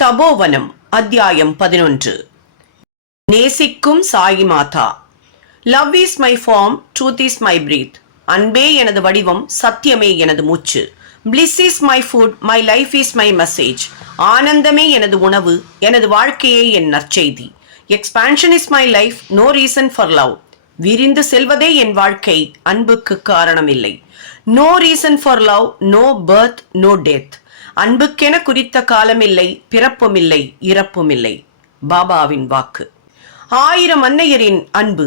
தபோவனம் அத்தியாயம் 11. நேசிக்கும் Sai Mata. Love is my form, truth is my breath. அன்பே எனது வடிவம், சத்தியமே எனது மூச்சு. Bliss is my food, my life is my message. ஆனந்தமே எனது உணவு, எனது வாழ்க்கையே என் நற்செய்தி. Expansion is my life, no reason for love. விரிந்து செல்வதே என் வாழ்க்கை, அன்புக்கு காரணமில்லை. No reason for love, no birth, no death. அன்புக்கென குறித்த காலமில்லை, பிறப்புமில்லை, இறப்புமில்லை. பாபாவின் வாக்கு. 1000 அன்னையரின் அன்பு.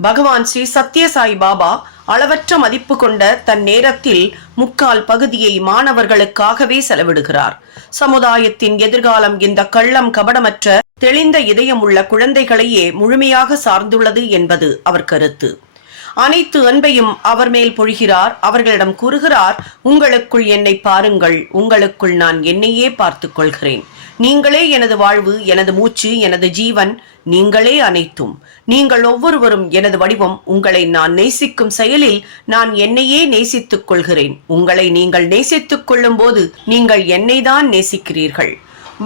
பகவான் ஸ்ரீ சத்யசாய் பாபா அளவற்ற மதிப்பு கொண்ட தன் நேரத்தில் 3/4 பகுதியை மாணவர்களுக்காகவே செலவிடுகிறார். சமுதாயத்தின் எதிர்காலம் இந்த கள்ளம் கபடமற்ற தெளிந்த இதயம் உள்ள குழந்தைகளையே முழுமையாக சார்ந்துள்ளது என்பது அவர் கருத்து. அனைத்து அன்பையும் அவர் மேல் பொழிகிறார். அவர்களிடம் கூறுகிறார், உங்களுக்குள் என்னை பாருங்கள், உங்களுக்குள் நான் என்னையே பார்த்துக் கொள்கிறேன். நீங்களே எனது வாழ்வு, எனது மூச்சு, எனது ஜீவன். நீங்களே அனைத்தும். நீங்கள் ஒவ்வொருவரும் எனது வடிவம். உங்களை நான் நேசிக்கும் செயலில் நான் என்னையே நேசித்துக் கொள்கிறேன். உங்களை நீங்கள் நேசித்துக் கொள்ளும் போது நீங்கள் என்னை தான் நேசிக்கிறீர்கள்.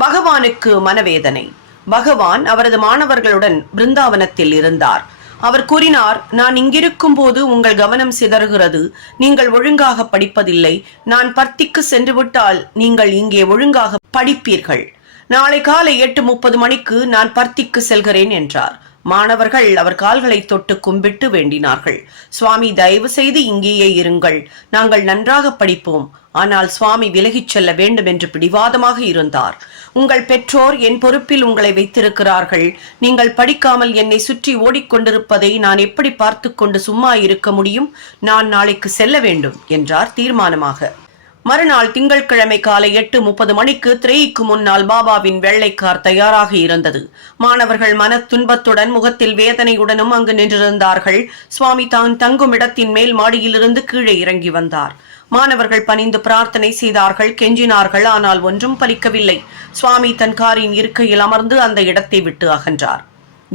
பகவானுக்கு மனவேதனை. பகவான் அவரது மாணவர்களுடன் பிருந்தாவனத்தில் இருந்தார். அவர் கூறினார், நான் இங்கிருக்கும் போது உங்கள் கவனம் சிதறுகிறது. நீங்கள் ஒழுங்காக படிப்பதில்லை. நான் பர்த்திக்கு சென்று விட்டால் நீங்கள் இங்கே ஒழுங்காக படிப்பீர்கள். நாளை காலை 8:30 மணிக்கு நான் பர்த்திக்கு செல்கிறேன் என்றார். மாணவர்கள் அவர் கால்களை தொட்டு கும்பிட்டு வேண்டினார்கள். சுவாமி, தயவு செய்து இங்கேயே இருங்கள். நாங்கள் நன்றாக படிப்போம். ஆனால் சுவாமி விலகிச் செல்ல வேண்டும் என்று பிடிவாதமாக இருந்தார். உங்கள் பெற்றோர் என் பொறுப்பில் உங்களை வைத்திருக்கிறார்கள். நீங்கள் படிக்காமல் என்னை சுற்றி ஓடிக்கொண்டிருப்பதை நான் எப்படி பார்த்து கொண்டு சும்மா இருக்க முடியும்? நான் நாளைக்கு செல்ல வேண்டும் என்றார் தீர்மானமாக. மறுநாள் திங்கட்கிழமை காலை 8:30 மணிக்கு திரைக்கு முன்னால் பாபாவின் வெள்ளை கார் தயாராக இருந்தது. மாணவர்கள் மன துன்பத்துடன் முகத்தில் வேதனையுடனும் அங்கு நின்றிருந்தார்கள். சுவாமி தான் தங்கும் இடத்தின் மேல் மாடியிலிருந்து கீழே இறங்கி வந்தார். மாணவர்கள் பணிந்து பிரார்த்தனை செய்தார்கள், கெஞ்சினார்கள். ஆனால் ஒன்றும் பலிக்கவில்லை. சுவாமி தன் காரின் இருக்கையில் அமர்ந்து அந்த இடத்தை விட்டு அகன்றார்.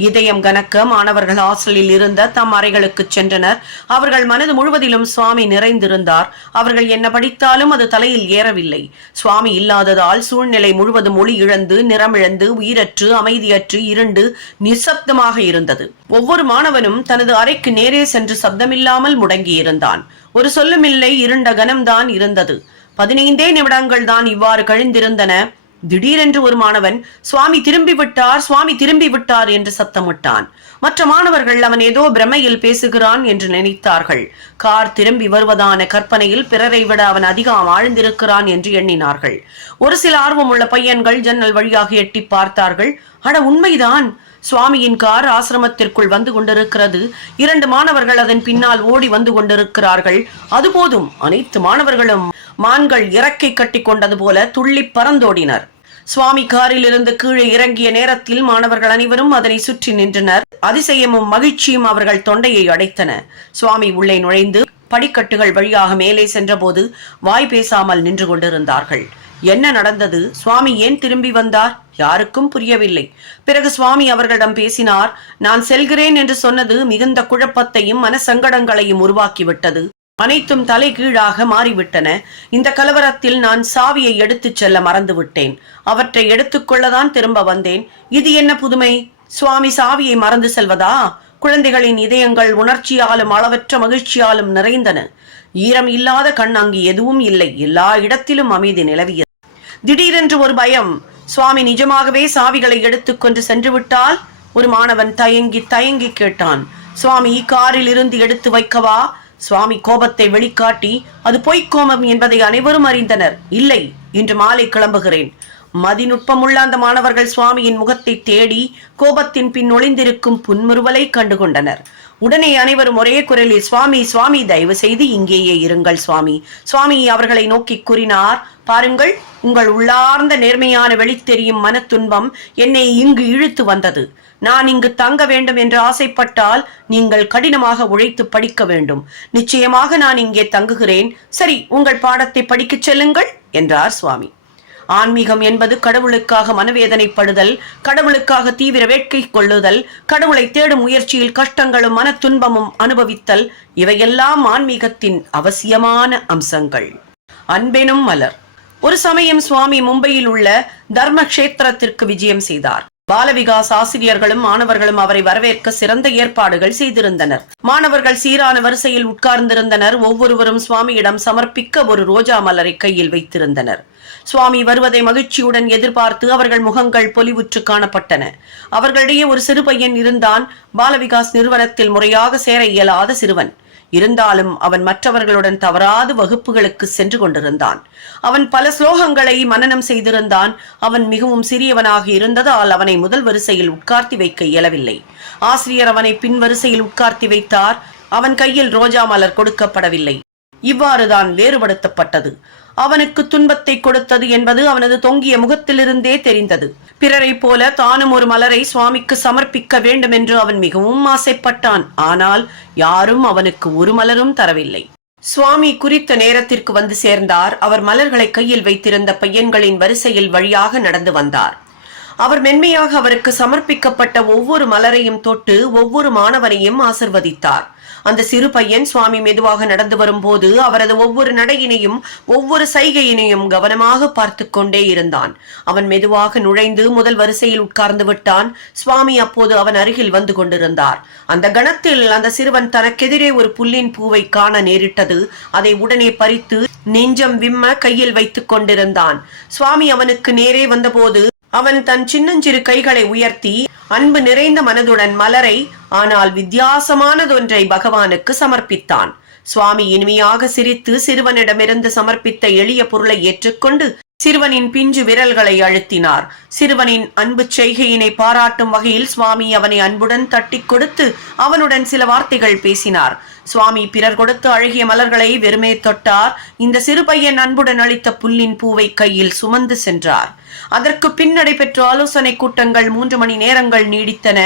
இதயம் கனக்க மாணவர்கள் ஹாஸ்டலில் இருந்த தம் அறைகளுக்கு சென்றனர். அவர்கள் மனது முழுவதிலும் சுவாமி நிறைந்திருந்தார். அவர்கள் என்ன படித்தாலும் அது தலையில் ஏறவில்லை. சுவாமி இல்லாததால் சூழ்நிலை முழுவதும் ஒளி இழந்து, நிறமிழந்து, உயிரற்று, அமைதியற்று, இருண்டு, நிசப்தமாக இருந்தது. ஒவ்வொரு மாணவனும் தனது அறைக்கு நேரே சென்று சப்தமில்லாமல் முடங்கியிருந்தான். ஒரு சொல்லுமில்லை, இருண்ட கனம்தான் இருந்தது. 15 நிமிடங்கள் தான் இவ்வாறு கழிந்திருந்தன. திடீரென்று ஒரு மாணவன், சுவாமி திரும்பி விட்டார், சுவாமி திரும்பி விட்டார் என்று சத்தமிட்டான். மற்ற மாணவர்கள் அவன் ஏதோ பிரமையில் பேசுகிறான் என்று நினைத்தார்கள். கார் திரும்பி வருவதான கற்பனையில் பிறரை விட அவன் அதிகம் ஆழ்ந்திருக்கிறான் என்று எண்ணினார்கள். ஒரு சில ஆர்வமுள்ள பையன்கள் ஜன்னல் வழியாக எட்டி பார்த்தார்கள். அட, உண்மைதான், சுவாமியின் கார் ஆசிரமத்திற்குள் வந்து கொண்டிருக்கிறது. 2 மாணவர்கள் அதன் பின்னால் ஓடி வந்து கொண்டிருக்கிறார்கள். அதுபோதும் அனைத்து மாணவர்களும் மான்கள் இறக்கை கட்டி கொண்டது போல துள்ளி பறந்தோடினர். சுவாமி காரில் இருந்து கீழே இறங்கிய நேரத்தில் மாணவர்கள் அனைவரும் அதனை சுற்றி நின்றனர். அதிசயமும் மகிழ்ச்சியும் அவர்கள் தொண்டையை அடைத்தன. சுவாமி உள்ளே நுழைந்து படிக்கட்டுகள் வழியாக மேலே சென்றபோது வாய் பேசாமல் நின்று கொண்டிருந்தார்கள். என்ன நடந்தது? சுவாமி ஏன் திரும்பி வந்தார்? யாருக்கும் புரியவில்லை. பிறகு சுவாமி அவர்களிடம் பேசினார். நான் செல்கிறேன் என்று சொன்னது மிகுந்த குழப்பத்தையும் மனசங்கடங்களையும் உருவாக்கிவிட்டது. அனைத்தும் தலை கீழாக மாறிவிட்டன. இந்த கலவரத்தில் நான் சாவியை எடுத்துச் செல்ல மறந்துவிட்டேன். அவற்றை எடுத்துக்கொள்ளதான் திரும்ப வந்தேன். இது என்ன புதுமை? சுவாமி சாவியை மறந்து செல்வதா? குழந்தைகளின் இதயங்கள் உணர்ச்சியாலும் அளவற்ற மகிழ்ச்சியாலும் நிறைந்தன. ஈரம் இல்லாத கண் அங்கு எதுவும் இல்லை. எல்லா இடத்திலும் அமைதி நிலவியது. திடீரென்று ஒரு பயம். சுவாமி நிஜமாகவே சாவிகளை எடுத்துக்கொண்டு சென்று விட்டால்? ஒரு மாணவன் தயங்கி தயங்கி கேட்டான். சுவாமி காரில் இருந்து எடுத்து வைக்கவா? சுவாமி கோபத்தை வெளிக்காட்டி, அது பொய்க்கோபம் என்பதை அனைவரும் அறிந்தனர். இல்லை, இன்று மாலை கிளம்புகிறேன். மதிநுட்பமுள்ள அந்த மாணவர்கள் சுவாமியின் முகத்தை தேடி கோபத்தின் பின் ஒளிந்திருக்கும் புன்முறுவலை கண்டுகொண்டனர். உடனே அனைவரும் ஒரே குரலில், சுவாமி, சுவாமி, தயவு செய்து இங்கேயே இருங்கள் சுவாமி. சுவாமி அவர்களை நோக்கி கூறினார், பாருங்கள், உங்கள் உள்ளார்ந்த நேர்மையான வெளித்தெரியும் மன துன்பம் என்னை இங்கு இழுத்து வந்தது. நான் இங்கு தங்க வேண்டும் என்று ஆசைப்பட்டால் நீங்கள் கடினமாக உழைத்து படிக்க வேண்டும். நிச்சயமாக நான் இங்கே தங்குகிறேன். சரி, உங்கள் பாடத்தை படிக்கச் செல்லுங்கள் என்றார் சுவாமி. ஆன்மீகம் என்பது கடவுளுக்காக மனவேதனைப்படுதல், கடவுளுக்காக தீவிர வேட்கை கொள்ளுதல், கடவுளை தேடும் முயற்சியில் கஷ்டங்களும் மன துன்பமும் அனுபவித்தல், இவையெல்லாம் ஆன்மீகத்தின் அவசியமான அம்சங்கள். அன்பெனும் மலர். ஒரு சமயம் சுவாமி மும்பையில் உள்ள தர்மக்ஷேத்திரத்திற்கு விஜயம் செய்தார். பாலவிகாஸ் ஆசிரியர்களும் மாணவர்களும் அவரை வரவேற்க சிறந்த ஏற்பாடுகள் செய்திருந்தனர். மாணவர்கள் சீரான வரிசையில் உட்கார்ந்திருந்தனர். ஒவ்வொருவரும் சுவாமியிடம் சமர்ப்பிக்க ஒரு ரோஜா மலரை கையில் வைத்திருந்தனர். சுவாமி வருவதை மகிழ்ச்சியுடன் எதிர்பார்த்து அவர்கள் முகங்கள் பொலிவுற்று காணப்பட்டன. அவர்களிடையே ஒரு சிறு பையன் இருந்தான். பாலவிகாஸ் நிறுவனத்தில் முறையாக சேர இயலாத சிறுவன். இருந்தாலும் அவன் மற்றவர்களுடன் தவறாது வகுப்புகளுக்கு சென்று கொண்டிருந்தான். அவன் பல ஸ்லோகங்களை மனனம் செய்திருந்தான். அவன் மிகவும் சிறியவனாக இருந்ததால் அவனை முதல் வரிசையில் உட்கார்த்தி வைக்க இயலவில்லை. ஆசிரியர் அவனை பின் வரிசையில் உட்கார்த்தி வைத்தார். அவன் கையில் ரோஜா மலர் கொடுக்கப்படவில்லை. இவ்வாறுதான் வேறுபடுத்தப்பட்டது. அவனுக்கு துன்பத்தை கொடுத்தது என்பது அவனது தொங்கிய முகத்திலிருந்தே தெரிந்தது. பிறரை போல தானும் ஒரு மலரை சுவாமிக்கு சமர்ப்பிக்க வேண்டும் என்று அவன் மிகவும் ஆசைப்பட்டான். ஆனால் யாரும் அவனுக்கு ஒரு மலரும் தரவில்லை. சுவாமி குறித்த நேரத்திற்கு வந்து சேர்ந்தார். அவர் மலர்களை கையில் வைத்திருந்த பையன்களின் வரிசையில் வழியாக நடந்து வந்தார். அவர் மென்மையாக அவருக்கு சமர்ப்பிக்கப்பட்ட ஒவ்வொரு மலரையும் தொட்டு ஒவ்வொரு மாணவனையும் ஆசிர்வதித்தார். அந்த சிறு பையன் சுவாமி மெதுவாக நடந்து வரும்போது அவரது ஒவ்வொரு நடையினையும் ஒவ்வொரு சைகையினையும் கவனமாக பார்த்து கொண்டே இருந்தான். அவன் மெதுவாக நுழைந்து முதல் வரிசையில் உட்கார்ந்து விட்டான். சுவாமி அப்போது அவன் அருகில் வந்து கொண்டிருந்தார். அந்த கணத்தில் அந்த சிறுவன் தனக்கெதிரே ஒரு புல்லின் பூவை காண நேரிட்டது. அதை உடனே பறித்து நெஞ்சம் விம்ம கையில் வைத்துக் கொண்டிருந்தான். சுவாமி அவனுக்கு நேரே வந்தபோது அவன் தன் சின்னஞ்சிறு கைகளை உயர்த்தி அன்பு நிறைந்த மனதுடன் மலரை, ஆனால் வித்தியாசமானதொன்றை பகவானுக்கு சமர்ப்பித்தான். சுவாமி இனிமையாக சிரித்து சிறுவனிடமிருந்து சமர்ப்பித்த எளிய பொருளை ஏற்றுக்கொண்டு சிறுவனின் பிஞ்சு விரல்களை அழுத்தினார். சிறுவனின் அன்பு செய்கையினை பாராட்டும் வகையில் சுவாமி அவனை அன்புடன் தட்டி கொடுத்து அவனுடன் சில வார்த்தைகள் பேசினார். சுவாமி பிறர் கொடுத்து அழகிய மலர்களை வெறுமே தொட்டார். இந்த சிறு பையன் அன்புடன் அளித்த புல்லின் பூவை கையில் சுமந்து சென்றார். அதற்கு பின் நடைபெற்ற ஆலோசனை கூட்டங்கள் 3 மணி நேரங்கள் நீடித்தன.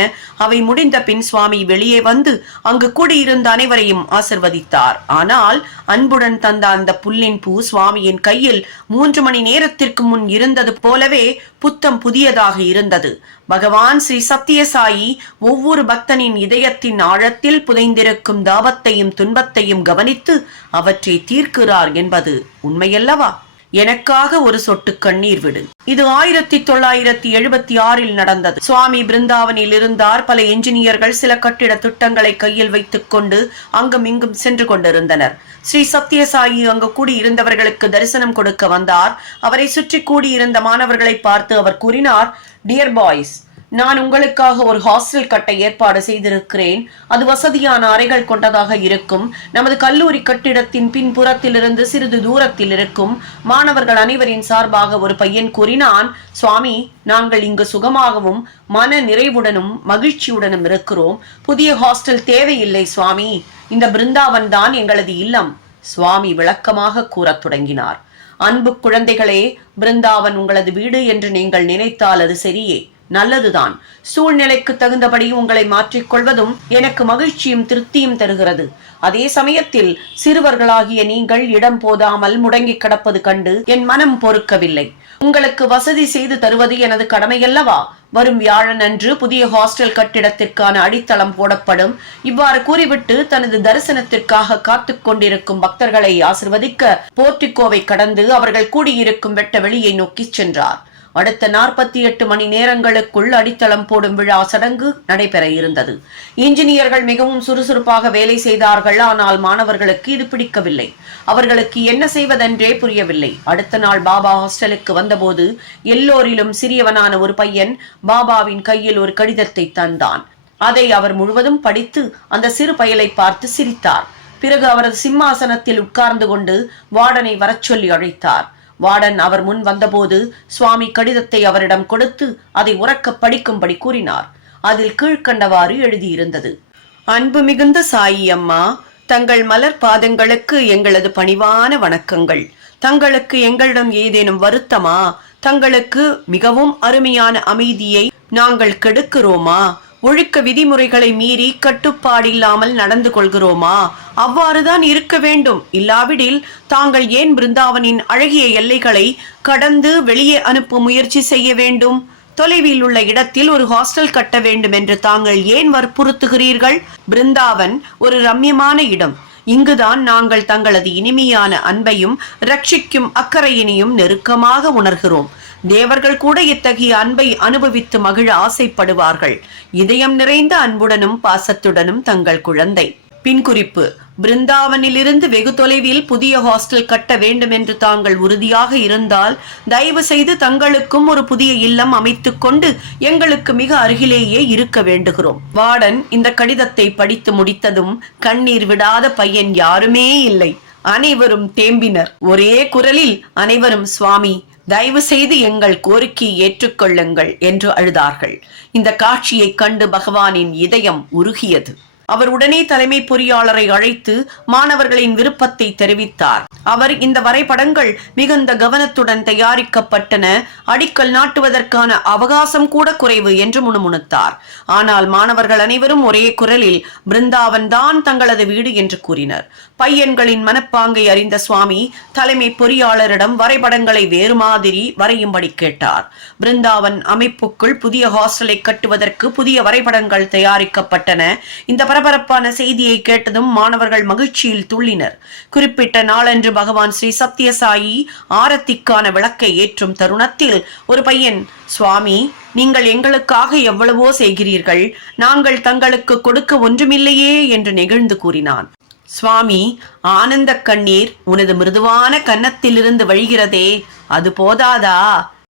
அவை முடிந்த பின் சுவாமி வெளியே வந்து அங்கு கூடியிருந்த அனைவரையும் ஆசிர்வதித்தார். ஆனால் அன்புடன் தந்த அந்த புல்லின் பூ சுவாமியின் கையில் 3 மணி நேரத்திற்கு முன் இருந்தது போலவே புத்தம் புதியதாக இருந்தது. பகவான் ஸ்ரீ சத்யசாயி ஒவ்வொரு பக்தனின் இதயத்தின் ஆழத்தில் புதைந்திருக்கும் தாபத்தையும் துன்பத்தையும் கவனித்து அவற்றை தீர்க்கிறார் என்பது உண்மையல்லவா? எனக்காக ஒரு சொட்டு கண்ணீர் விடு. இது 1976 நடந்தது. சுவாமி பிருந்தாவனில் இருந்தார். பல என்ஜினியர்கள் சில கட்டிட திட்டங்களை கையில் வைத்துக் கொண்டு அங்கும் இங்கும் சென்று கொண்டிருந்தனர். ஸ்ரீ சத்யசாயி அங்கு கூடியிருந்தவர்களுக்கு தரிசனம் கொடுக்க வந்தார். அவரை சுற்றி கூடியிருந்த மாணவர்களை பார்த்து அவர் கூறினார், டியர் பாய்ஸ், நான் உங்களுக்காக ஒரு ஹாஸ்டல் கட்ட ஏற்பாடு செய்திருக்கிறேன். அது வசதியான அறைகள் கொண்டதாக இருக்கும். நமது கல்லூரி கட்டிடத்தின் பின்புறத்திலிருந்து சிறிது தூரத்தில் இருக்கும். மாணவர்கள் அனைவரின் சார்பாக ஒரு பையன் கூறினான், சுவாமி, நாங்கள் இங்கு சுகமாகவும் மன நிறைவுடனும் மகிழ்ச்சியுடனும் இருக்கிறோம். புதிய ஹாஸ்டல் தேவையில்லை சுவாமி. இந்த பிருந்தாவன் தான் எங்களது இல்லம். சுவாமி விளக்கமாக கூறத் தொடங்கினார். அன்பு குழந்தைகளே, பிருந்தாவன் உங்களது வீடு என்று நீங்கள் நினைத்தால் அது சரியே, நல்லதுதான். சூழ்நிலைக்கு தகுந்தபடி உங்களை மாற்றிக்கொள்வதும் எனக்கு மகிழ்ச்சியும் திருப்தியும் தருகிறது. அதே சமயத்தில் சிறுவர்களாகிய நீங்கள் இடம் போதாமல் முடங்கி கிடப்பது கண்டு என் மனம் பொறுக்கவில்லை. உங்களுக்கு வசதி செய்து தருவது எனது கடமையல்லவா? வரும் வியாழன் அன்று புதிய ஹாஸ்டல் கட்டிடத்திற்கான அடித்தளம் போடப்படும். இவ்வாறு கூறிவிட்டு தனது தரிசனத்திற்காக காத்துக் கொண்டிருக்கும் பக்தர்களை ஆசிர்வதிக்க போர்டிகோவை கடந்து அவர்கள் கூடியிருக்கும் வெட்ட வெளியை நோக்கி சென்றார். அடுத்த 48 மணி நேரங்களுக்குள் அடித்தளம் போடும் விழா சடங்கு நடைபெற இருந்தது. இன்ஜினியர்கள் மிகவும் சுறுசுறுப்பாக வேலை செய்தார்கள். ஆனால் மாணவர்களுக்கு இது பிடிக்கவில்லை. அவர்களுக்கு என்ன செய்வதென்றே புரியவில்லை. அடுத்த நாள் பாபா ஹாஸ்டலுக்கு வந்தபோது எல்லோரிலும் சிறியவனான ஒரு பையன் பாபாவின் கையில் ஒரு கடிதத்தை தந்தான். அதை அவர் முழுவதும் படித்து அந்த சிறு பயலை பார்த்து சிரித்தார். பிறகு அவரது சிம்மாசனத்தில் உட்கார்ந்து கொண்டு வார்டனை வரச் சொல்லி அழைத்தார். வார்டன் அவர் முன் வந்தபோது சுவாமி கடிதத்தை அவரிடம் கொடுத்து அதை உரக்க படிக்கும்படி கூறினார். அதில் கீழ்கண்டவாறு எழுதியிருந்தது. அன்பு மிகுந்த சாயி அம்மா, தங்கள் மலர் பாதங்களுக்கு எங்களது பணிவான வணக்கங்கள். தங்களுக்கு எங்களிடம் ஏதேனும் வருத்தமா? தங்களுக்கு மிகவும் அருமையான அமைதியை நாங்கள் கெடுக்கிறோமா? ஒழுக்க விதிமுறைகளை மீறி கட்டுப்பாடில்லாமல் நடந்து கொள்கிறோமா? அவ்வாறுதான் இருக்க வேண்டும். இல்லாவிடில் தாங்கள் ஏன் பிருந்தாவனின் அழகிய எல்லைகளை கடந்து வெளியே அனுப்ப முயற்சி செய்ய வேண்டும்? தொலைவில் உள்ள இடத்தில் ஒரு ஹாஸ்டல் கட்ட வேண்டும் என்று தாங்கள் ஏன் வற்புறுத்துகிறீர்கள்? பிருந்தாவன் ஒரு ரம்யமான இடம். இங்குதான் நாங்கள் தங்களது இனிமையான அன்பையும் ரட்சிக்கும் அக்கறையினையும் நெருக்கமாக உணர்கிறோம். தேவர்கள் கூட இத்தகைய அன்பை அனுபவித்து மகிழ ஆசைப்படுவார்கள். இதயம் நிறைந்த அன்புடனும் பாசத்துடனும் தங்கள் குழந்தை. பின்குறிப்பு: பிருந்தாவனிலிருந்து வெகு தொலைவில் புதிய ஹாஸ்டல் கட்ட வேண்டும் என்று தாங்கள் உறுதியாக இருந்தால் தயவு செய்து தங்களுக்கும் ஒரு புதிய இல்லம் அமைத்துக் கொண்டு எங்களுக்கு மிக அருகிலேயே இருக்க வேண்டுகிறோம். வார்டன் இந்த கடிதத்தை படித்து முடித்ததும் கண்ணீர் விடாத பையன் யாருமே இல்லை. அனைவரும் தேம்பினர். ஒரே குரலில் அனைவரும் சுவாமி, தயவு செய்து எங்கள் கோரிக்கையை ஏற்றுக்கொள்ளுங்கள் என்று அழுதார்கள். இந்த காட்சியை கண்டு பகவானின் இதயம் உருகியது. அவர் உடனே தலைமை பொறியாளரை அழைத்து மாணவர்களின் விருப்பத்தை தெரிவித்தார். அவர் இந்த வரைபடங்கள் மிகுந்த கவனத்துடன் தயாரிக்கப்பட்டன, அடிக்கல் நாட்டுவதற்கான அவகாசம் கூட குறைவு என்று முணுமுணுத்தார். ஆனால் மாணவர்கள் அனைவரும் ஒரே குரலில் பிருந்தாவன் தான் தங்களது வீடு என்று கூறினர். பையன்களின் மனப்பாங்கை அறிந்த சுவாமி தலைமை பொறியாளரிடம் வரைபடங்களை வேறு மாதிரி வரையும்படி கேட்டார். பிருந்தாவன் அமைப்புக்குள் புதிய ஹாஸ்டலை கட்டுவதற்கு புதிய வரைபடங்கள் தயாரிக்கப்பட்டன. இந்த பரபரப்பான செய்தியை கேட்டதும் மாணவர்கள் மகிழ்ச்சியில் துள்ளினர். குறிப்பிட்ட நாளன்று பகவான் ஸ்ரீ சத்யசாயி ஆரத்திக்கான விளக்கை ஏற்றும் தருணத்தில் ஒரு பையன், சுவாமி, நீங்கள் எங்களுக்காக எவ்வளவோ செய்கிறீர்கள், நாங்கள் தங்களுக்கு கொடுக்க ஒன்றுமில்லையே என்று நெகிழ்ந்து கூறினான். சுவாமி, ஆனந்த கண்ணீர் உனது மிருதுவான கன்னத்திலிருந்து வழிகிறதே, அது போதாதா?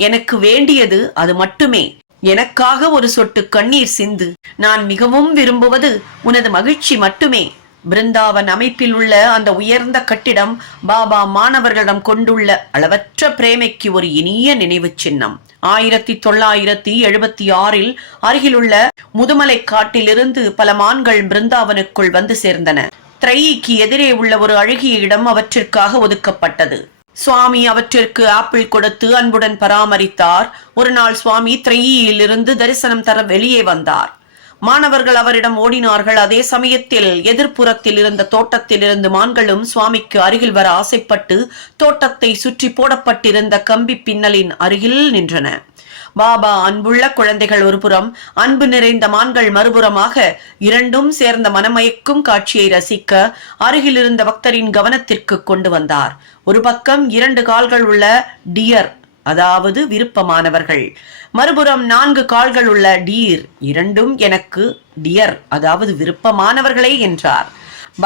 எனக்கு வேண்டியது அது மட்டுமே. எனக்காக ஒரு சொட்டு கண்ணீர் சிந்து. நான் மிகவும் விரும்புவது உனது மகிழ்ச்சி மட்டுமே. பிருந்தாவன் அமைப்பில் உள்ள அந்த உயர்ந்த கட்டிடம் பாபா மாணவர்களிடம் கொண்டுள்ள அளவற்ற பிரேமைக்கு ஒரு இனிய நினைவு சின்னம். 1976 அருகிலுள்ள முதுமலை காட்டிலிருந்து பல மான்கள் பிருந்தாவனுக்குள் வந்து சேர்ந்தன. திரைக்கு எதிரே உள்ள ஒரு அழகிய இடம் அவற்றிற்காக ஒதுக்கப்பட்டது. சுவாமி அவற்றிற்கு ஆப்பிள் கொடுத்து அன்புடன் பராமரித்தார். ஒரு நாள் சுவாமி திரையிலிருந்து தரிசனம் தர வெளியே வந்தார். மாணவர்கள் அவரிடம் ஓடினார்கள். அதே சமயத்தில் எதிர்ப்புறத்தில் இருந்த தோட்டத்தில் இருந்து மான்களும் சுவாமிக்கு அருகில் வர ஆசைப்பட்டு தோட்டத்தை சுற்றி போடப்பட்டிருந்த கம்பி பின்னலின் அருகில் நின்றன. பாபா அன்புள்ள குழந்தைகள் ஒருபுறம், அன்பு நிறைந்த மான்கள் மறுபுறமாக, இரண்டும் சேர்ந்த மனமயக்கும் காட்சியை ரசிக்க அருகில் இருந்த பக்தரின் கவனத்திற்கு கொண்டு வந்தார். ஒரு பக்கம் 2 கால்கள் உள்ள டியர், அதாவது விருப்பமானவர்கள், மறுபுறம் 4 கால்கள் உள்ள டீர், இரண்டும் எனக்கு டியர், அதாவது விருப்பமானவர்களே என்றார்.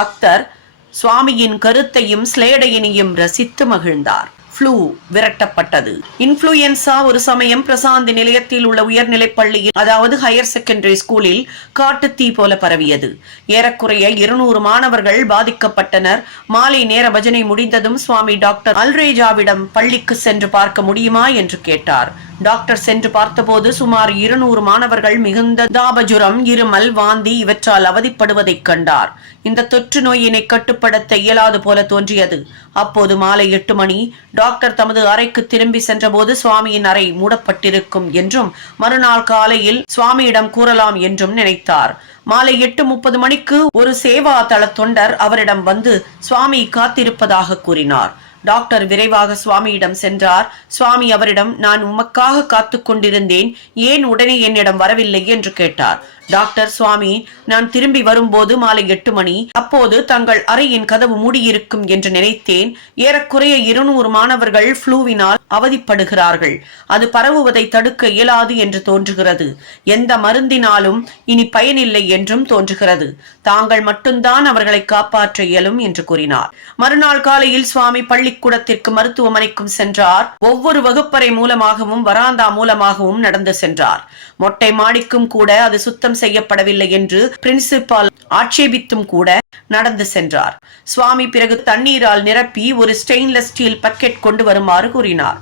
பக்தர் சுவாமியின் கருத்தையும் ஸ்லேடையினையும் ரசித்து மகிழ்ந்தார். ஃப்ளூ விரட்டப்பட்டது. இன்ஃப்ளூயன்சா ஒரு சமயம் பிரசாந்தி நிலையத்தில் உள்ள உயர்நிலைப் பள்ளியில், அதாவது ஹையர் செகண்டரி ஸ்கூலில் காட்டுத்தீ போல பரவியது. ஏறக்குறைய 200 மாணவர்கள் பாதிக்கப்பட்டனர். மாலை நேர பஜனை முடிந்ததும் சுவாமி டாக்டர் அல்ரேஜாவிடம் பள்ளிக்கு சென்று பார்க்க முடியுமா என்று கேட்டார். டாக்டர் சென்று பார்த்தபோது சுமார் 200 மாணவர்கள் மிகுந்த தாபஜுரம், இருமல், வாந்தி இவற்றால் அவதிப்படுவதைக் கண்டார். இந்த தொற்று நோயினை கட்டுப்படுத்த இயலாது போல தோன்றியது. அப்போது மாலை 8 மணி. டாக்டர் தமது அறைக்கு திரும்பி சென்றபோது சுவாமியின் அறை மூடப்பட்டிருக்கும் என்றும் மறுநாள் காலையில் சுவாமியிடம் கூறலாம் என்றும் நினைத்தார். மாலை 8:30 மணிக்கு ஒரு சேவா தள தொண்டர் அவரிடம் வந்து சுவாமி காத்திருப்பதாக கூறினார். டாக்டர் விரைவாக சுவாமியிடம் சென்றார். சுவாமி அவரிடம், நான் உமக்காக காத்து கொண்டிருந்தேன், ஏன் உடனே என்னிடம் வரவில்லை என்று கேட்டார். டாக்டர், சுவாமி, நான் திரும்பி வரும்போது மாலை 8 மணி. அப்போது தங்கள் அறையின் கதவு மூடியிருக்கும் என்று நினைத்தேன். ஏறக்குறைய 200 மாணவர்கள் ஃப்ளூவினால் அவதிப்படுகிறார்கள். அது பரவுவதை தடுக்க இயலாது என்று தோன்றுகிறது. எந்த மருந்தினாலும் இனி பயனில்லை என்றும் தோன்றுகிறது. தாங்கள் மட்டும்தான் அவர்களை காப்பாற்ற இயலும் என்று கூறினார். மறுநாள் காலையில் சுவாமி பள்ளிக்கூடத்திற்கு மருத்துவமனைக்கும் சென்றார். ஒவ்வொரு வகுப்பறை மூலமாகவும் வராந்தா மூலமாகவும் நடந்து சென்றார். மொட்டை மாடிக்கும் கூட அது சுத்தம் செய்யப்படவில்லை என்று பிரின்சிபால் ஆட்சேபித்தும் கூட நடந்து சென்றார். சுவாமி பிறகு தண்ணீரால் நிரப்பி ஒரு ஸ்டெயின்லெஸ் ஸ்டீல் பக்கெட் கொண்டு வருமாறு கூறினார்.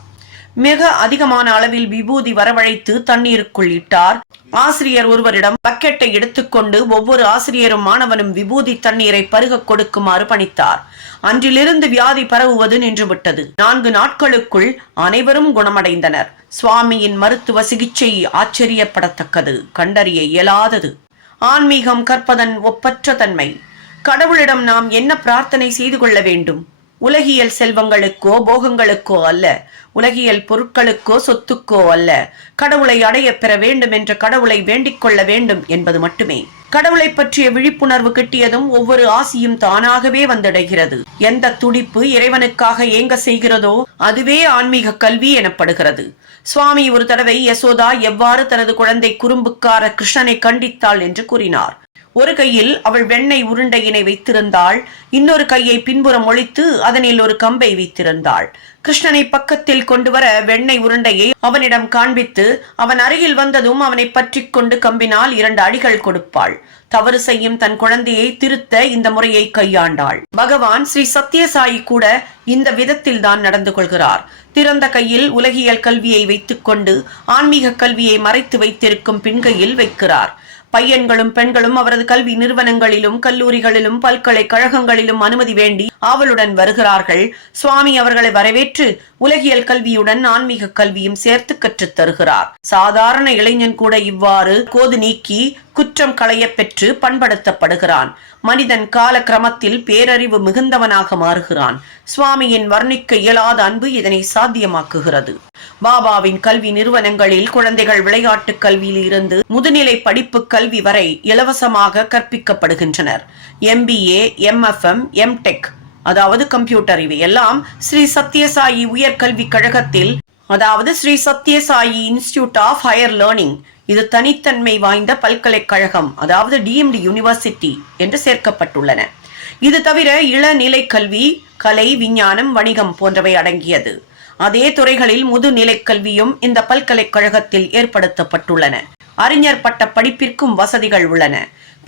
மிக அதிகமான அளவில் விபூதி வரவழைத்து தண்ணீருக்குள் இட்டார். ஆசிரியர் ஒருவரிடம் பக்கெட்டை எடுத்துக்கொண்டு ஒவ்வொரு ஆசிரியரும் மாணவனும் விபூதி தண்ணீரை பருக கொடுக்குமாறு பணித்தார். அன்றிலிருந்து வியாதி பரவுவது நின்றுவிட்டது. 4 நாட்களுக்குள் அனைவரும் குணமடைந்தனர். சுவாமியின் மருத்துவ சிகிச்சை ஆச்சரியப்படத்தக்கது, கண்டறிய இயலாதது. ஆன்மீகம் கற்பதன் ஒப்பற்ற தன்மை. கடவுளிடம் நாம் என்ன பிரார்த்தனை செய்து கொள்ள வேண்டும்? உலகியல் செல்வங்களுக்கோ போகங்களுக்கோ அல்ல, உலகியல் பொருட்களுக்கோ சொத்துக்கோ அல்ல. கடவுளை அடைய பெற வேண்டும் என்ற கடவுளை வேண்டிக் கொள்ள வேண்டும் என்பது மட்டுமே. கடவுளை பற்றிய விழிப்புணர்வு கிட்டியதும் ஒவ்வொரு ஆசியும் தானாகவே வந்தடைகிறது. எந்த துடிப்பு இறைவனுக்காக ஏங்க செய்கிறதோ அதுவே ஆன்மீக கல்வி எனப்படுகிறது. சுவாமி ஒரு தடவை யசோதா எவ்வாறு தனது குழந்தை குறும்புக்கார கிருஷ்ணனை கண்டித்தாள் என்று கூறினார். ஒரு கையில் அவள் வெண்ணெய் உருண்டையினை வைத்திருந்தாள், இன்னொரு கையை பின்புறம் ஒளித்து அதனில் ஒரு கம்பை வைத்திருந்தாள். கிருஷ்ணனை பக்கத்தில் கொண்டு வர வெண்ணெய் உருண்டையை அவனிடம் காண்பித்து அவன் அருகில் வந்ததும் அவனை பற்றி கொண்டு கம்பினால் 2 அடிகள் கொடுப்பாள். தவறு செய்யும் தன் குழந்தையை திருத்த இந்த முறையை கையாண்டாள். பகவான் ஸ்ரீ சத்யசாயி கூட இந்த விதத்தில் தான் நடந்து கொள்கிறார். திறந்த கையில் உலகியல் கல்வியை வைத்துக் கொண்டு ஆன்மீக கல்வியை மறைத்து வைத்திருக்கும் பின்கையில் வைக்கிறார். பையன்களும் பெண்களும் அவரது கல்வி நிறுவனங்களிலும் கல்லூரிகளிலும் பல்கலைக்கழகங்களிலும் அனுமதி வேண்டி ஆவலுடன் வருகிறார்கள். சுவாமி அவர்களை வரவேற்று உலகியல் கல்வியுடன் ஆன்மீக கல்வியும் சேர்த்து கற்றுத் தருகிறார். சாதாரண இளைஞன் கூட இவ்வாறு கோது நீக்கி குற்றம் களைய பெற்று பண்படுத்தப்படுகிறான். மனிதன் கால கிரமத்தில் பேரறிவு மிகுந்தவனாக மாறுகிறான். சுவாமியின் வர்ணிக்க இயலாத அன்பு இதனை சாத்தியமாக்குகிறது. பாபாவின் கல்வி நிறுவனங்களில் குழந்தைகள் விளையாட்டு கல்வியில் இருந்து முதுநிலை படிப்பு கல்வி வரை இலவசமாக கற்பிக்கப்படுகின்றனர். MBA, MFM, MTech அதாவது கம்ப்யூட்டர் இவையெல்லாம் ஸ்ரீ சத்யசாயி உயர்கல்வி கழகத்தில், அதாவது Shri Sathya Sai institute of higher learning, இது தனித்தன்மை வாய்ந்த பல்கலைக்கழகம், அதாவது டீம்டு யூனிவர்சிட்டி என்று சேர்க்கப்பட்டுள்ளன. இது தவிர இளநிலை கல்வி, கலை, விஞ்ஞானம், வணிகம் போன்றவை அடங்கியது. அதே துறைகளில் முதுநிலை கல்வியும் இந்த பல்கலைக்கழகத்தில் ஏற்படுத்தப்பட்டுள்ளன. அறிஞர் பட்ட படிப்பிற்கும் வசதிகள் உள்ளன.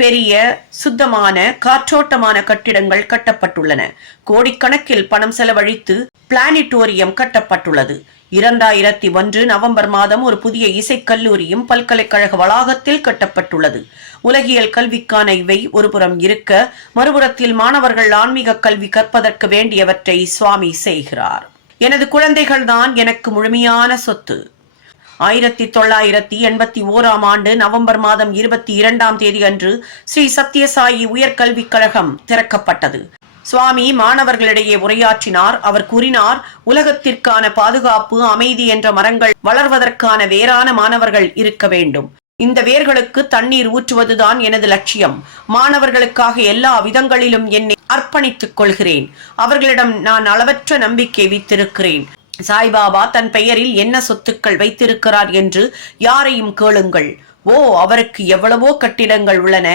பெரிய சுத்தமான காற்றோட்டமான கட்டிடங்கள் கட்டப்பட்டுள்ளன. கோடிக்கணக்கில் பணம் செலவழித்து பிளானிட்டோரியம் கட்டப்பட்டுள்ளது. 2001 நவம்பர் மாதம் ஒரு புதிய இசைக்கல்லூரியும் பல்கலைக்கழக வளாகத்தில் கட்டப்பட்டுள்ளது. உலகியல் கல்விக்கான இவை ஒருபுறம் இருக்க, மறுபுறத்தில் மாணவர்கள் ஆன்மீக கல்வி கற்பதற்கு வேண்டியவற்றை சுவாமி செய்கிறார். எனது குழந்தைகள் தான் எனக்கு முழுமையான சொத்து. 1981 ஆண்டு நவம்பர் மாதம் 22ஆம் தேதி அன்று ஸ்ரீ சத்யசாயி உயர்கல்விக் கழகம் திறக்கப்பட்டது. சுவாமி மாணவர்களிடையே உரையாற்றினார். அவர் கூறினார், உலகத்திற்கான பாதுகாப்பு, அமைதி என்ற மரங்கள் வளர்வதற்கான வேரான மாணவர்கள் இருக்க வேண்டும். இந்த வேர்களுக்கு தண்ணீர் ஊற்றுவதுதான் எனது லட்சியம். மாணவர்களுக்காக எல்லா விதங்களிலும் என்னை அர்ப்பணித்துக் கொள்கிறேன். அவர்களிடம் நான் அளவற்ற நம்பிக்கை வைத்திருக்கிறேன். சாய்பாபா தன் பெயரில் என்ன சொத்துக்கள் வைத்திருக்கிறார் என்று யாரையும் கேளுங்கள். ஓ, அவருக்கு எவ்வளவோ கட்டிடங்கள் உள்ளன,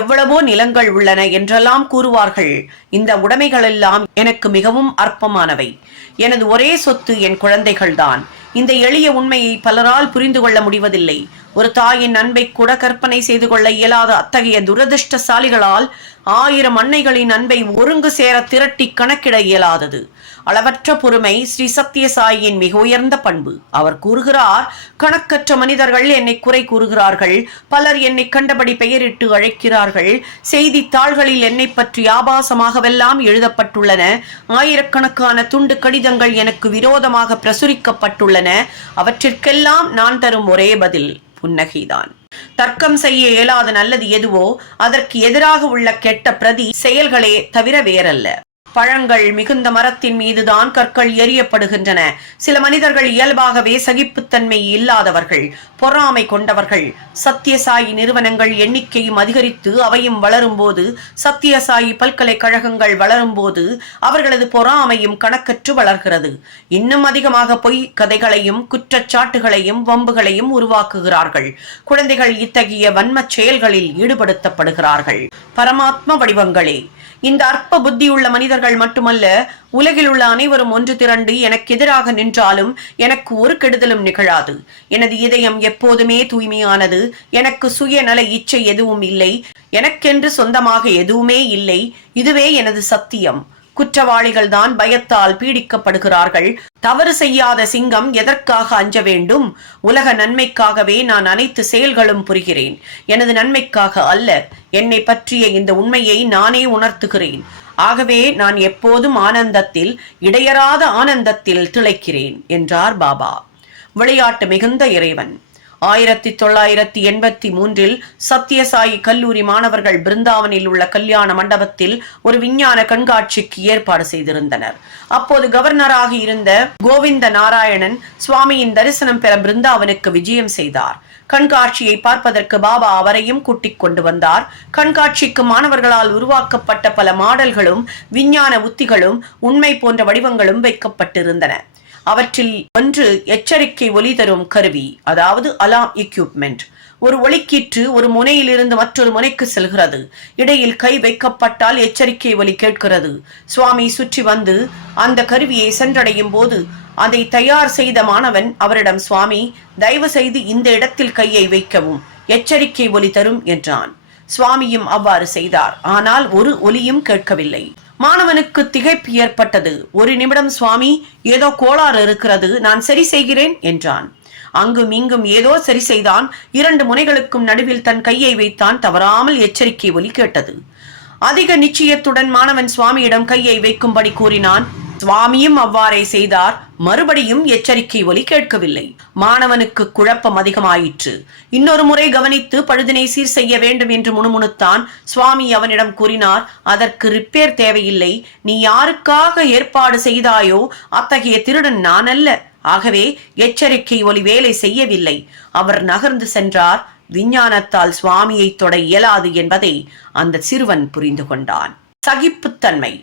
எவ்வளவோ நிலங்கள் உள்ளன என்றெல்லாம் கூறுவார்கள். இந்த உடைமைகளெல்லாம் எனக்கு மிகவும் அற்பமானவை. எனது ஒரே சொத்து என் குழந்தைகள்தான். இந்த எளிய உண்மையை பலரால் புரிந்து கொள்ள முடிவதில்லை. ஒரு தாயின் அன்பை கூட கற்பனை செய்து கொள்ள இயலாத அத்தகைய துரதிருஷ்டசாலிகளால் 1000 அன்னைகளின் அன்பை ஒருங்கு சேர திரட்டி கணக்கிட இயலாதது. அளவற்ற பொறுமை ஸ்ரீ சத்யசாயின் மிக உயர்ந்த பண்பு. அவர் கூறுகிறார், கணக்கற்ற மனிதர்கள் என்னை குறை கூறுகிறார்கள். பலர் என்னை கண்டபடி பெயரிட்டு அழைக்கிறார்கள். செய்தித்தாள்களில் என்னை பற்றி ஆபாசமாகவெல்லாம் எழுதப்பட்டுள்ளன. ஆயிரக்கணக்கான துண்டு கடிதங்கள் எனக்கு விரோதமாக பிரசுரிக்கப்பட்டுள்ளன. அவற்றிற்கெல்லாம் நான் தரும் ஒரே பதில் புன்னகைதான். தர்க்கம் செய்ய இயலாத நல்லது எதுவோ அதற்கு எதிராக உள்ள கெட்ட பிரதி செயல்களே தவிர வேறல்ல. பழங்கள் மிகுந்த மரத்தின் மீதுதான் கற்கள் எறியப்படுகின்றன. சில மனிதர்கள் இயல்பாகவே சகிப்புத்தன்மை இல்லாதவர்கள், பொறாமை கொண்டவர்கள். சத்யசாயி நிறுவனங்கள் எண்ணிக்கையும் அதிகரித்து அவையும் வளரும் போது, சத்யசாயி பல்கலைக்கழகங்கள் வளரும் போது அவர்களது பொறாமையும் கணக்கற்று வளர்கிறது. இன்னும் அதிகமாக பொய் கதைகளையும் குற்றச்சாட்டுகளையும் வம்புகளையும் உருவாக்குகிறார்கள். குழந்தைகள் இத்தகைய வன்மச் செயல்களில் ஈடுபடுத்தப்படுகிறார்கள். பரமாத்ம வடிவங்களே, இந்த அற்ப புத்தியுள்ள மனிதர்கள் மட்டுமல்ல, உலகில் உள்ள அனைவரும் ஒன்று திரண்டு எனக்கு எதிராக நின்றாலும் எனக்கு ஒரு கெடுதலும் நிகழாது. எனது இதயம் எப்போதுமே தூய்மையானது. எனக்கு சுயநல இச்சை எதுவும் இல்லை. எனக்கென்று சொந்தமாக எதுவுமே இல்லை. இதுவே எனது சத்தியம். குற்றவாளிகள் தான் பயத்தால் பீடிக்கப்படுகிறார்கள். தவறு செய்யாத சிங்கம் எதற்காக அஞ்ச வேண்டும்? உலக நன்மைக்காகவே நான் அனைத்து செயல்களும் புரிகிறேன். எனது நன்மைக்காக அல்ல. என்னை பற்றிய இந்த உண்மையை நானே உணர்த்துகிறேன். ஆகவே நான் எப்போதும் ஆனந்தத்தில், இடையறாத ஆனந்தத்தில் திளைக்கிறேன் என்றார் பாபா. விளையாட்டு மிகுந்த இறைவன். 1983 சத்யசாயி கல்லூரி மாணவர்கள் பிருந்தாவனில் உள்ள கல்யாண மண்டபத்தில் ஒரு விஞ்ஞான கண்காட்சிக்கு ஏற்பாடு செய்திருந்தனர். அப்போது கவர்னராக இருந்த கோவிந்த நாராயணன் சுவாமியின் தரிசனம் பெற பிருந்தாவனுக்கு விஜயம் செய்தார். கண்காட்சியை பார்ப்பதற்கு பாபா அவரையும் கூட்டிக் கொண்டு வந்தார். கண்காட்சிக்கு மாணவர்களால் உருவாக்கப்பட்ட பல மாடல்களும் விஞ்ஞான உத்திகளும் உண்மை போன்ற வடிவங்களும் வைக்கப்பட்டிருந்தன. அவற்றில் ஒன்று எச்சரிக்கை ஒலி தரும் கருவி, அதாவது அலாம் எக்யூப்மெண்ட். ஒரு ஒலிக்கீற்று ஒரு முனையிலிருந்து மற்றொரு முனைக்கு செல்கிறது. இடையில் கை வைக்கப்பட்டால் எச்சரிக்கை ஒலி கேட்கிறது. சுவாமி சுற்றி வந்து அந்த கருவியை சென்றடையும் போது அதை தயார் செய்த மாணவன் அவரிடம், சுவாமி, தயவு செய்து இந்த இடத்தில் கையை வைக்கவும், எச்சரிக்கை ஒலி தரும் என்றான். சுவாமியும் அவ்வாறு செய்தார். ஆனால் ஒரு ஒலியும் கேட்கவில்லை. மாணவனுக்கு திகைப்பு ஏற்பட்டது. ஒரு நிமிடம், சுவாமி, ஏதோ கோளாறு இருக்கிறது, நான் சரி செய்கிறேன் என்றான். அங்கும் இங்கும் ஏதோ சரி செய்தான். 2 முனைகளுக்கும் நடுவில் தன் கையை வைத்தான். தவறாமல் எச்சரிக்கை ஒலி கேட்டது. அதிக நிச்சயத்துடன் மாணவன் சுவாமியிடம் கையை வைக்கும்படி கூறினான். சுவாமியும் அவ்வாறே செய்தார். மறுபடியும் எச்சரிக்கை ஒலி கேட்கவில்லை. மாணவனுக்கு குழப்பம் அதிகமாயிற்று. இன்னொரு முறை கவனித்து பழுதினை சீர் செய்ய வேண்டும் என்று முணுமுணுத்தான். சுவாமி அவனிடம் கூறினார், அதற்கு ரிப்பேர் தேவையில்லை. நீ யாருக்காக ஏற்பாடு செய்தாயோ அத்தகைய திருடன் நான் அல்ல. ஆகவே எச்சரிக்கை ஒலி வேலை செய்யவில்லை. அவர் நகர்ந்து சென்றார். விஞ்ஞானத்தால் சுவாமியை தொட இயலாது என்பதை அந்த சிறுவன் புரிந்து கொண்டான். சகிப்புத்தன்மை.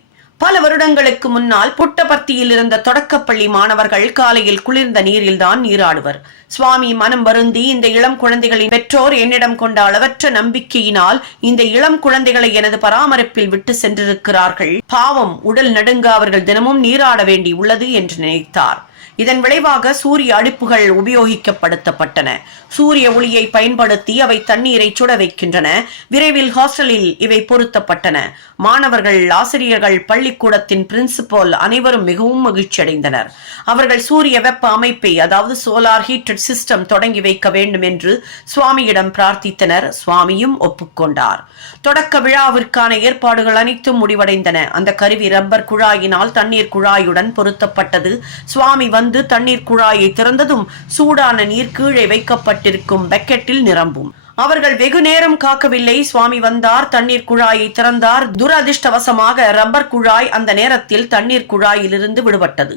பல வருடங்களுக்கு முன்னால் புட்டபர்த்தியில் இருந்த தொடக்கப்பள்ளி மாணவர்கள் காலையில் குளிர்ந்த நீரில்தான் நீராடுவர். சுவாமி மனம் வருந்தி, இந்த இளம் குழந்தைகளின் பெற்றோர் என்னிடம் கொண்ட அளவற்ற நம்பிக்கையினால் இந்த இளம் குழந்தைகளை எனது பராமரிப்பில் விட்டு சென்றிருக்கிறார்கள். பாவம், உடல் நடுங்க அவர்கள் தினமும் நீராட வேண்டி உள்ளது என்று நினைத்தார். இதன் விளைவாக சூரிய அடுப்புகள் உபயோகிக்கப்படுத்தப்பட்டன. சூரிய ஒளியை பயன்படுத்தி அவை தண்ணீரை சுட வைக்கின்றன. விரைவில் ஹாஸ்டலில் இவை பொருத்தப்பட்டன. மாணவர்கள், ஆசிரியர்கள், பள்ளிக்கூடத்தின் பிரின்சிபல் அனைவரும் மிகவும் மகிழ்ச்சி அடைந்தனர். அவர்கள் சூரிய வெப்ப அமைப்பை, அதாவது சோலார் ஹீட்டட் சிஸ்டம் தொடங்கி வைக்க வேண்டும் என்று சுவாமியிடம் பிரார்த்தித்தனர். சுவாமியும் ஒப்புக்கொண்டார். தொடக்க விழாவிற்கான ஏற்பாடுகள் அனைத்தும் முடிவடைந்தன. அந்த கருவி ரப்பர் குழாயினால் தண்ணீர் குழாயுடன் பொருத்தப்பட்டது. சுவாமி வந்து தண்ணீர் குழாயை திறந்ததும் சூடான நீர் கீழே வைக்கப்பட்டிருக்கும் பக்கெட்டில் நிரம்பும். அவர்கள் வெகு நேரம் காக்கவில்லை. சுவாமி வந்தார், தண்ணீர் குழாயை திறந்தார். துரதிர்ஷ்டவசமாக ரப்பர் குழாய் அந்த நேரத்தில் தண்ணீர் குழாயிலிருந்து விடுபட்டது.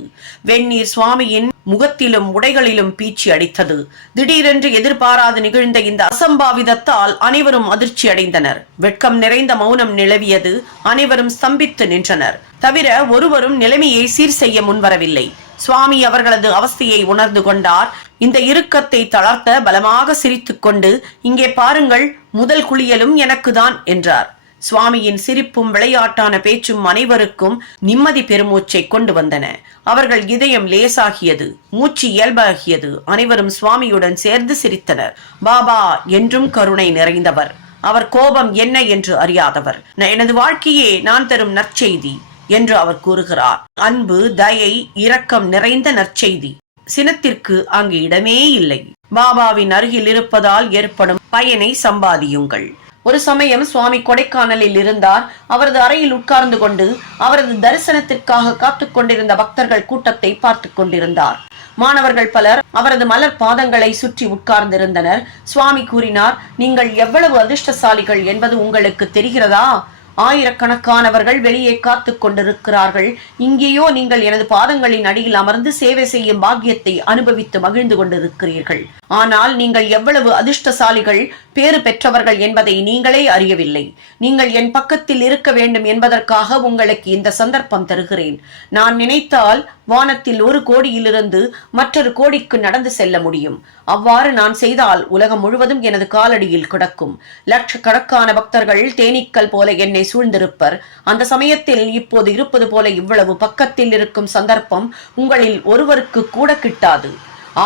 வெந்நீர் சுவாமியின் முகத்திலும் உடைகளிலும் பீச்சி அடித்தது. திடீரென்று எதிர்பாராது நிகழ்ந்த இந்த அசம்பாவிதத்தால் அனைவரும் அதிர்ச்சி அடைந்தனர். வெட்கம் நிறைந்த மௌனம் நிலவியது. அனைவரும் ஸ்தம்பித்து நின்றனர். தவிர ஒருவரும் நிலைமையை சீர் செய்ய முன்வரவில்லை. சுவாமி அவர்களது அவஸ்தையை உணர்ந்து கொண்டார். இந்த இறுக்கத்தை தளர்த்த பலமாக சிரித்துக் கொண்டு, இங்கே பாருங்கள், முதல் குளியலும் எனக்குதான் என்றார். சுவாமியின் சிரிப்பும் விளையாட்டான பேச்சும் அனைவருக்கும் நிம்மதி பெருமூச்சை கொண்டு வந்தன. அவர்கள் இதயம் லேசாகியது, மூச்சு இயல்பாகியது. அனைவரும் சுவாமியுடன் சேர்ந்து சிரித்தனர். பாபா என்றும் கருணை நிறைந்தவர். அவர் கோபம் என்ன என்று அறியாதவர். எனது வாழ்க்கையே நான் தரும் நற்செய்தி என்று அவர் கூறுகிறார். அன்பு, தயை, இரக்கம் நிறைந்த நற்செய்தி. சினத்திற்கு அங்கு இடமே இல்லை. பாபாவின் அருகில் இருப்பதால் ஏற்படும் பயனை சம்பாதியுங்கள். ஒரு சமயம் சுவாமி கொடைக்கானலில் இருந்தார். அவரது அறையில் உட்கார்ந்து கொண்டு அவரது தரிசனத்திற்காக காத்துக் கொண்டிருந்த பக்தர்கள் கூட்டத்தை பார்த்து கொண்டிருந்தார். மாணவர்கள் பலர் அவரது மலர் பாதங்களை சுற்றி உட்கார்ந்திருந்தனர். சுவாமி கூறினார், நீங்கள் எவ்வளவு அதிர்ஷ்டசாலிகள் என்பது உங்களுக்கு தெரிகிறதா? ஆயிரக்கணக்கானவர்கள் வெளியே காத்து கொண்டிருக்கிறார்கள். இங்கேயோ நீங்கள் எனது பாதங்களின் அடியில் அமர்ந்து சேவை செய்யும் பாக்கியத்தை அனுபவித்து மகிழ்ந்து கொண்டிருக்கிறீர்கள். ஆனால் நீங்கள் எவ்வளவு அதிர்ஷ்டசாலிகள், பேறு பெற்றவர்கள் என்பதை நீங்களே அறியவில்லை. நீங்கள் என் பக்கத்தில் இருக்க வேண்டும் என்பதற்காக உங்களுக்கு இந்த சந்தர்ப்பம் தருகிறேன். நான் நினைத்தால் வானத்தில் 1 கோடியிலிருந்து மற்றொரு கோடிக்கு நடந்து செல்ல முடியும். அவ்வாறு நான் செய்தால் உலகம் முழுவதும் எனது காலடியில் கிடக்கும். லட்சக்கணக்கான பக்தர்கள் தேனீக்கள் போல என்னை சூழ்ந்திருப்பர். அந்த சமயத்தில் இப்போது இருப்பது போல இவ்வளவு பக்கத்தில் இருக்கும் சந்தர்ப்பம் உங்களில் ஒருவருக்கு கூட கிட்டாது.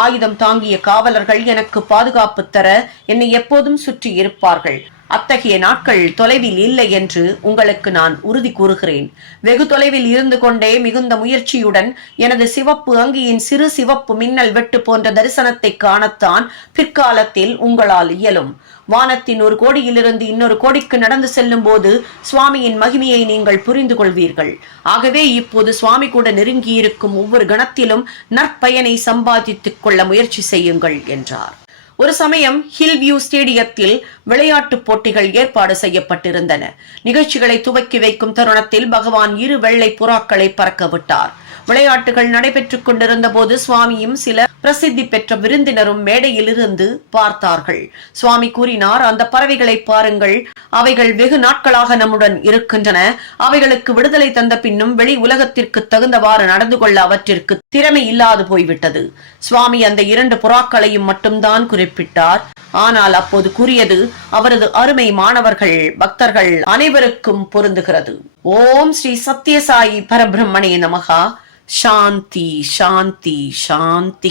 ஆயுதம் தாங்கிய காவலர்கள் எனக்கு பாதுகாப்பு தர என்னை எப்போதும் சுற்றி இருப்பார்கள். அத்தகைய நாட்கள் தொலைவில் இல்லை என்று உங்களுக்கு நான் உறுதி கூறுகிறேன். வெகு தொலைவில் இருந்து கொண்டே மிகுந்த முயற்சியுடன் எனது சிவப்பு அங்கியின் சிறு சிவப்பு மின்னல் வெட்டு போன்ற தரிசனத்தை காணத்தான் பிற்காலத்தில் உங்களால் இயலும். வானத்தின் 1 கோடியிலிருந்து இன்னொரு கோடிக்கு நடந்து செல்லும் போது சுவாமியின் மகிமையை நீங்கள் புரிந்து கொள்வீர்கள். ஆகவே இப்போது சுவாமி கூட நெருங்கியிருக்கும் ஒவ்வொரு கணத்திலும் நற்பயனை சம்பாதித்துக் கொள்ள முயற்சி செய்யுங்கள் என்றார். ஒரு சமயம் ஹில்வியூ ஸ்டேடியத்தில் விளையாட்டுப் போட்டிகள் ஏற்பாடு செய்யப்பட்டிருந்தன. நிகழ்ச்சிகளை துவக்கி வைக்கும் தருணத்தில் பகவான் 2 வெள்ளை புறாக்களை பறக்க விட்டார். விளையாட்டுகள் நடைபெற்றுக் கொண்டிருந்த போது சுவாமியும் சில பிரசித்தி பெற்ற விருந்தினரும் மேடையிலிருந்து பார்த்தார்கள். சுவாமி கூறினார், அந்த பறவைகளை பாருங்கள், அவைகள் வெகு நாட்களாக நம்முடன் இருக்கின்றன. அவைகளுக்கு விடுதலை தந்த பின்னும் வெளி உலகத்திற்கு தகுந்தவாறு நடந்து கொள்ள அவற்றிற்கு திறமை இல்லாது போய்விட்டது. சுவாமி அந்த 2 புறாக்களையும் மட்டும்தான் குறிப்பிட்டார். ஆனால் அப்போது கூறியது அவரது அருமை மாணவர்கள், பக்தர்கள் அனைவருக்கும் பொருந்துகிறது. ஓம் ஸ்ரீ சத்யசாயி பரபிரம்மணே நமகா. சாந்தி சாந்தி சாந்தி.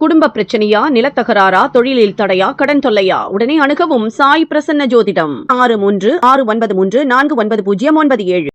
குடும்ப பிரச்சனையா, நிலத்தகராறா, தொழிலில் தடையா, கடன் தொல்லையா? உடனே அணுகவும் சாய் பிரசன்ன ஜோதிடம். 6369349097.